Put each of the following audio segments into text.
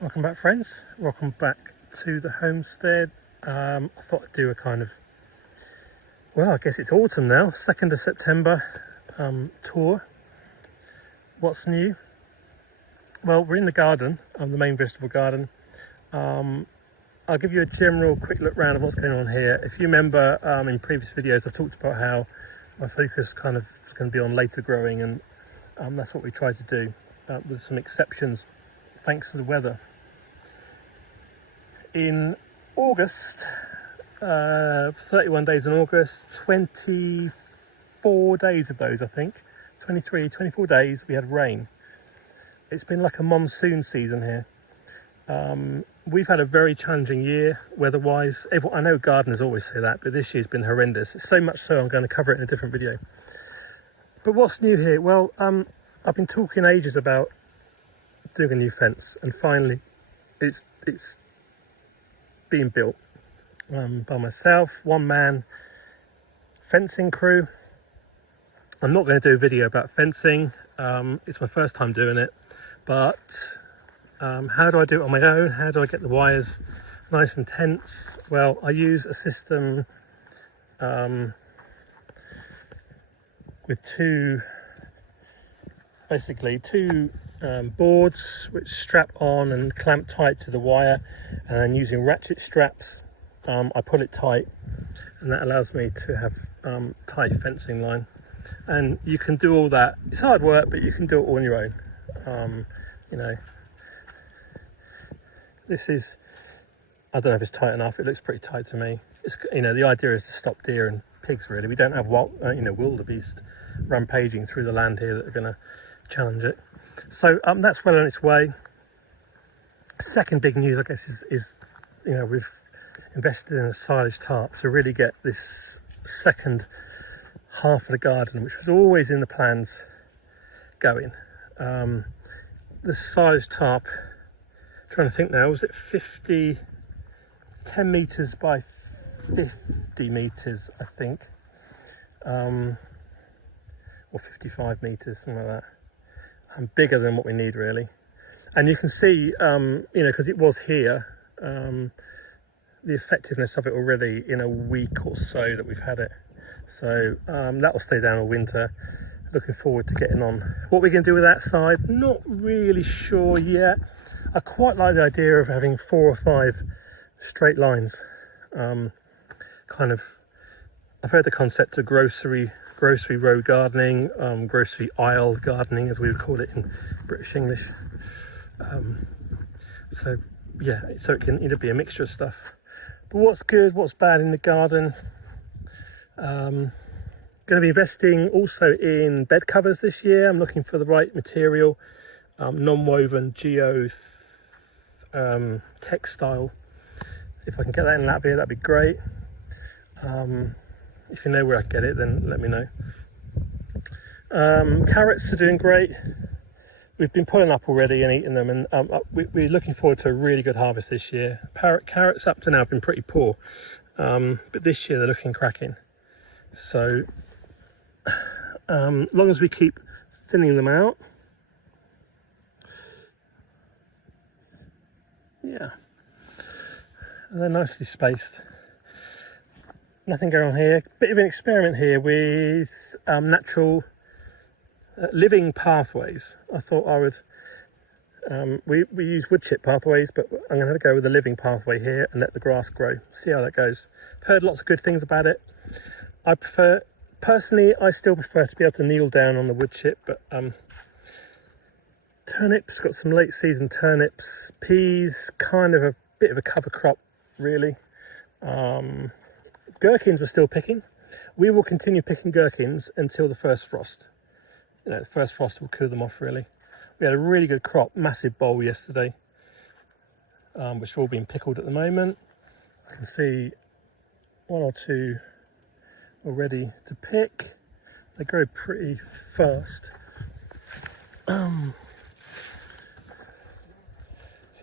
Welcome back, friends. Welcome back to the homestead. I thought I'd do a kind of, well, I guess it's autumn now, 2nd of September tour. What's new? Well, we're in the garden, the main vegetable garden. I'll give you a general quick look round of what's going on here. If you remember in previous videos, I've talked about how my focus kind of is going to be on later growing, and that's what we try to do with some exceptions thanks to the weather. In August, 31 days in August, 24 days of those, I think, 24 days, we had rain. It's been like a monsoon season here. We've had a very challenging year weather-wise. I know gardeners always say that, but this year's been horrendous. It's so much so I'm going to cover it in a different video. But what's new here? Well, I've been talking ages about doing a new fence, and finally it's being built by myself, one man fencing crew. I'm not going to do a video about fencing. It's my first time doing it, but how do I do it on my own? How do I get the wires nice and tense? Well, I use a system with two boards which strap on and clamp tight to the wire, and then using ratchet straps I pull it tight, and that allows me to have tight fencing line. And you can do all that. It's hard work, but you can do it all on your own. You know, this is, I don't know if it's tight enough. It looks pretty tight to me. It's, you know, the idea is to stop deer and pigs, really. We don't have wildebeest rampaging through the land here that are going to challenge it. So that's well on its way. Second big news, I guess, is you know, we've invested in a silage tarp to really get this second half of the garden, which was always in the plans, going. The silage tarp, trying to think now, was it 10 meters by 50 meters, I think, or 55 meters, something like that. And bigger than what we need, really. And you can see, you know, because it was here, the effectiveness of it already in a week or so that we've had it. So that will stay down all winter. Looking forward to getting on. What we're going to do with that side, not really sure yet. I quite like the idea of having 4 or 5 straight lines. Kind of, I've heard the concept of grocery row gardening, grocery aisle gardening, as we would call it in British English. So yeah, so it can either be a mixture of stuff. But what's good, what's bad in the garden? Going to be investing also in bed covers this year. I'm looking for the right material, non-woven geo textile. If I can get that in Latvia, that'd be great. If you know where I can get it, then let me know. Carrots are doing great. We've been pulling up already and eating them, and we're looking forward to a really good harvest this year. Carrots up to now have been pretty poor, but this year they're looking cracking. So long as we keep thinning them out, yeah, and they're nicely spaced. Nothing going on here. Bit of an experiment here with natural living pathways. I thought I would, we use wood chip pathways, but I'm going to go with a living pathway here and let the grass grow. See how that goes. Heard lots of good things about it. I still prefer to be able to kneel down on the wood chip, but turnips, got some late season turnips, peas, kind of a bit of a cover crop, really. Gherkins we're still picking. We will continue picking gherkins until the first frost. You know, the first frost will kill them off, really. We had a really good crop, massive bowl yesterday, which have all been pickled at the moment. I can see 1 or 2 are ready to pick. They grow pretty fast. So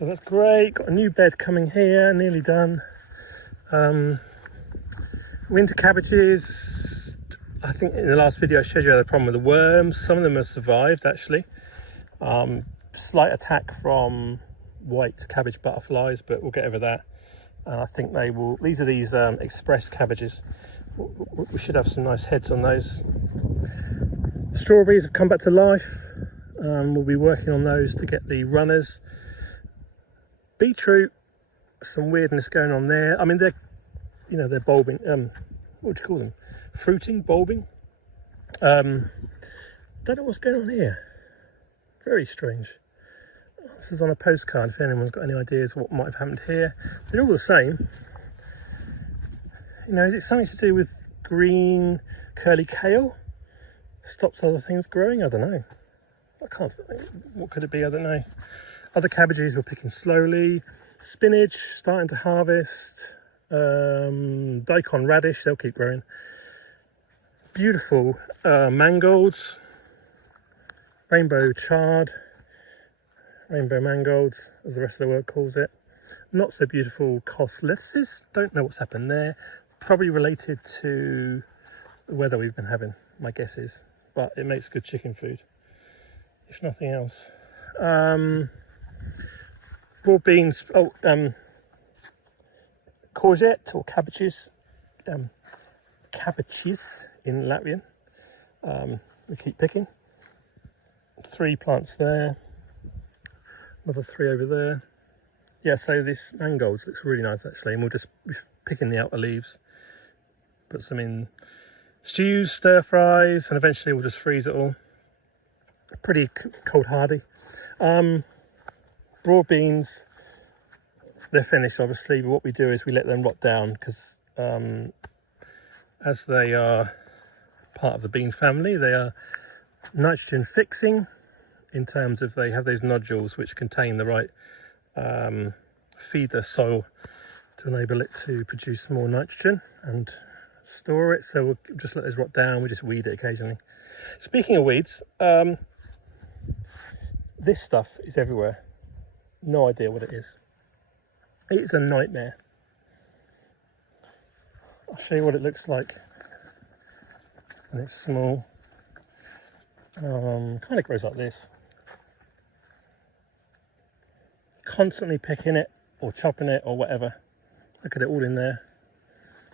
that's great. Got a new bed coming here, nearly done. Winter cabbages, I think in the last video I showed you the problem with the worms. Some of them have survived, actually. Slight attack from white cabbage butterflies, but we'll get over that. And I think they will, these are these express cabbages. We should have some nice heads on those. Strawberries have come back to life. We'll be working on those to get the runners. Beetroot, some weirdness going on there. I mean, they're, you know, they're bulbing. What do you call them? Fruiting, bulbing. Don't know what's going on here. Very strange. This is on a postcard if anyone's got any ideas what might have happened here. They're all the same. You know, is it something to do with green curly kale? Stops other things growing? I don't know. I can't, what could it be? I don't know. Other cabbages we're picking slowly. Spinach, starting to harvest. Daikon radish, they'll keep growing. Beautiful mangolds. Rainbow chard. Rainbow mangolds, as the rest of the world calls it. Not so beautiful cos lettuces. Don't know what's happened there. Probably related to the weather we've been having, my guess is. But it makes good chicken food, if nothing else. Broad beans, courgette or cabbages. Cabbages in Latvian. We keep picking. 3 plants there. Another 3 over there. Yeah, so this mangold looks really nice actually, and we'll just be picking the outer leaves. Put some in stews, stir fries, and eventually we'll just freeze it all. Pretty cold hardy. Broad beans, they're finished obviously, but what we do is we let them rot down because as they are part of the bean family, they are nitrogen fixing, in terms of they have those nodules which contain the right feed the soil to enable it to produce more nitrogen and store it. So we'll just let those rot down. We just weed it occasionally. Speaking of weeds, this stuff is everywhere. No idea what it is. It is a nightmare. I'll show you what it looks like when it's small. Kind of grows like this. Constantly picking it or chopping it or whatever. Look at it all in there.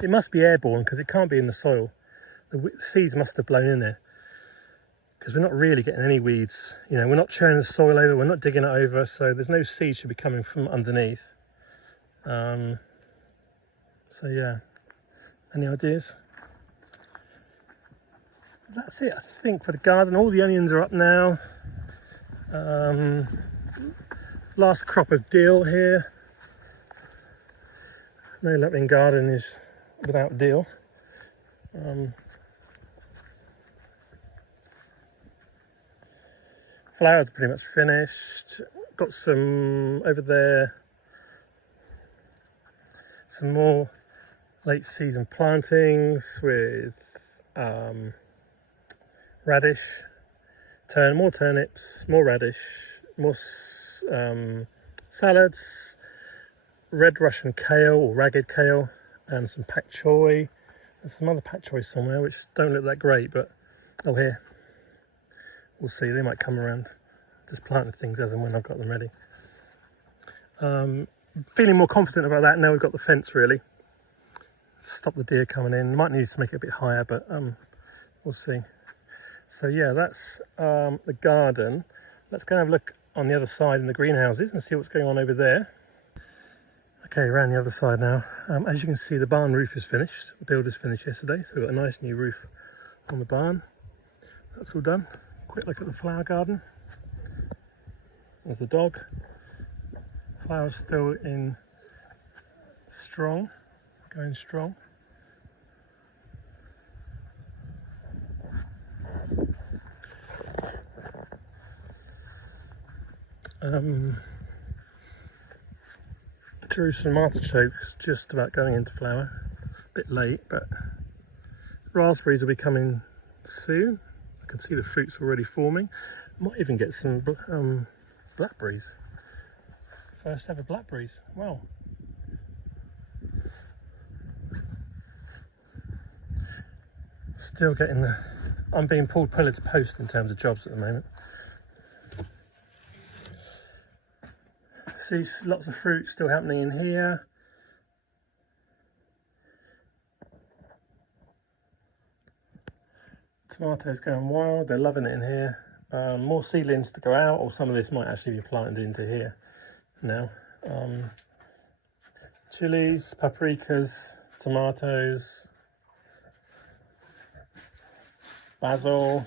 It must be airborne because it can't be in the soil. The seeds must have blown in there, because we're not really getting any weeds. You know, we're not churning the soil over, we're not digging it over, so there's no seeds should be coming from underneath. So yeah, any ideas? That's it, I think, for the garden. All the onions are up now. Last crop of dill here. No Latvian garden is without dill. Flowers are pretty much finished. Got some over there, some more late season plantings with radish, more turnips, more radish, more salads, red Russian kale or ragged kale, and some pak choi. There's some other pak choi somewhere which don't look that great, but oh, here, we'll see, they might come around. Just planting things as and when I've got them ready. Feeling more confident about that now we've got the fence really. Stop the deer coming in. Might need to make it a bit higher, but we'll see. So yeah, that's the garden. Let's go and have a look on the other side in the greenhouses and see what's going on over there. Okay, around the other side now. As you can see, the barn roof is finished. The builders finished yesterday, so we've got a nice new roof on the barn. That's all done. Quick look at the flower garden. There's the dog. Flowers still in strong, going strong. Jerusalem artichokes just about going into flower. A bit late, but raspberries will be coming soon. I can see the fruits already forming. Might even get some blackberries. First ever blackberries. Wow. Still getting the... I'm being pulled pillar to post in terms of jobs at the moment. See lots of fruit still happening in here. Tomatoes going wild, they're loving it in here. More seedlings to go out, or some of this might actually be planted into here now. Chilies, paprikas, tomatoes, basil,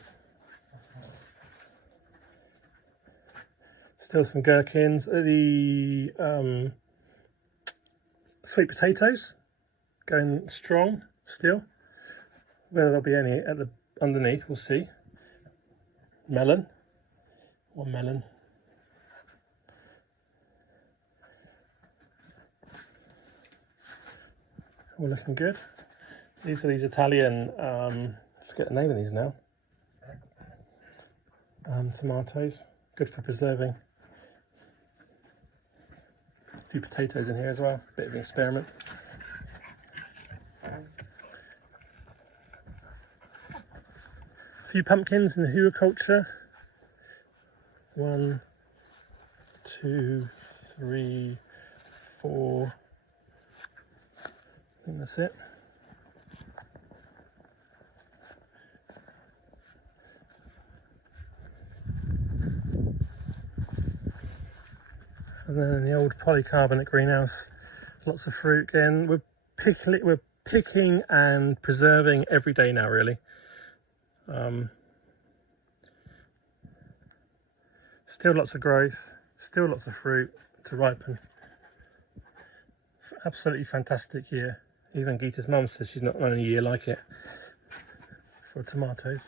still some gherkins. The sweet potatoes going strong still. Whether there'll be any at the underneath, we'll see. Melon, one melon. All looking good. These are these Italian, I forget the name of these now. Tomatoes, good for preserving. A few potatoes in here as well, bit of an experiment. A few pumpkins in the huiculture. 1, 2, 3, 4. I think that's it. And then in the old polycarbonate greenhouse, lots of fruit again. We're picking and preserving every day now, really. Still lots of growth, still lots of fruit to ripen. Absolutely fantastic year. Even Gita's mum says she's not known a year like it for tomatoes.